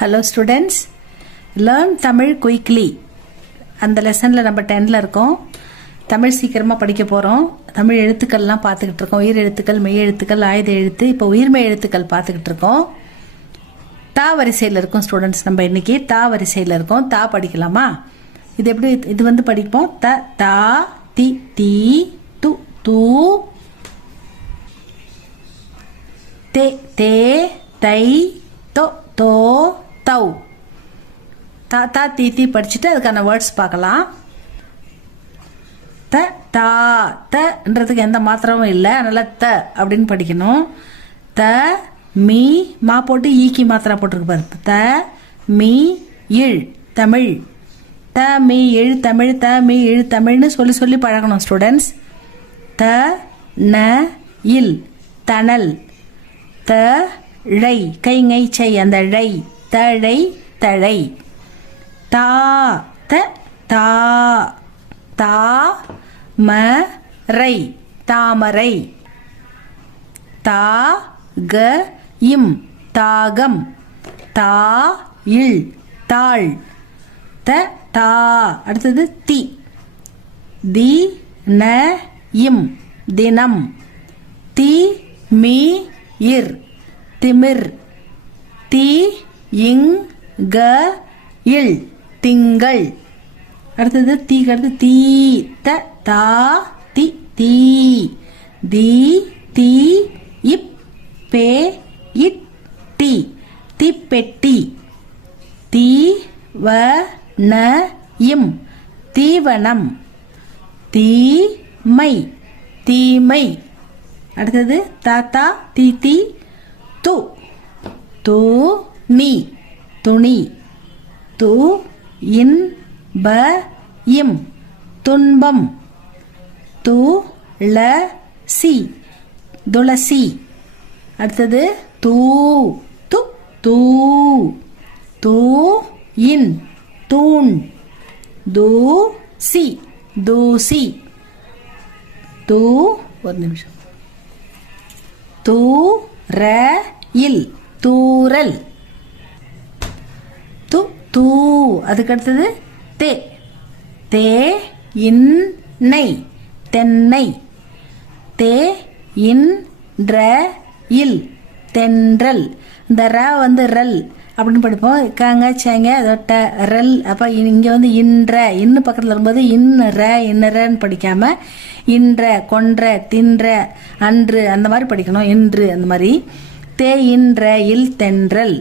Hello students, learn Tamil quickly அந்த லெசனில் நம்ம 10ல் இருக்கோம். தமிழ் சீக்கிரமாக படிக்க போகிறோம். தமிழ் எழுத்துக்கள்லாம் பார்த்துக்கிட்டு இருக்கோம். உயிர் எழுத்துக்கள், மெய் எழுத்துக்கள், ஆயுத எழுத்து. இப்போ உயிர்மெய் எழுத்துக்கள் பார்த்துக்கிட்டு இருக்கோம். தா வரிசையில் இருக்கும் ஸ்டூடெண்ட்ஸ். நம்ம இன்னைக்கு தா வரிசையில் இருக்கோம். தா படிக்கலாமா? இது எப்படி? இது வந்து படிப்போம். த தா தி தி து து தே தே தை தோ தோ தௌ. தா தா தி தி படிச்சுட்டு அதுக்கான வேர்ட்ஸ் பார்க்கலாம். த தா தன்றதுக்கு எந்த மாத்திரமும் இல்லை, அதனால த அப்படின்னு படிக்கணும். த மீ மா போட்டு ஈக்கி மாத்திரா போட்டிருக்கு பாரு. த மீ இழ் தமிழ். த மீ எழு தமிழ், த மீ எழு தமிழ்னு சொல்லி சொல்லி பழகணும் ஸ்டூடெண்ட்ஸ். த ந இல் தணல். த ழை கை ngை சை அந்த ழை தழை தழை. தா த தா தா ம ரை தாமரை. தா க இம் தாகம். தா இல் தாள். த தா அடுத்தது தி தி ந இம் தினம். தி மீ இர் திமிர். தி இங் க இல் திங்கள். அடுத்தது தீ அடுத்து தீ த தா தி தீ தி தி இப் பே இட் டி தீப்பெட்டி. தீ வ ந இம் தீவனம். தீ மை தீமை. அடுத்தது தாத்தா தி தி து து நீ துணி. து இன் ப இம் துன்பம். து ல சி துளசி. அடுத்தது தூ து தூ தூ இன் தூண். து சி தூசி. தூ ஒரு நிமிஷம். தூ ர இல் தூரல். து தூ அதுக்கு அடுத்தது தே தே இன் நை தென்னை. தே இன் ர இல் தென்றல். இந்த ர வந்து ரல் அப்படின்னு படிப்போம். காங்க சேங்க அதோட்ட ரல். அப்போ இங்கே வந்து இன்ற இன்னு பக்கத்தில் வரும்போது இன்னறன்னு படிக்காம இன்ற கொன்ற தின்ற அன்று அந்த மாதிரி படிக்கணும். இன்று அந்த மாதிரி. தே இன்ற இல் தென்றல்.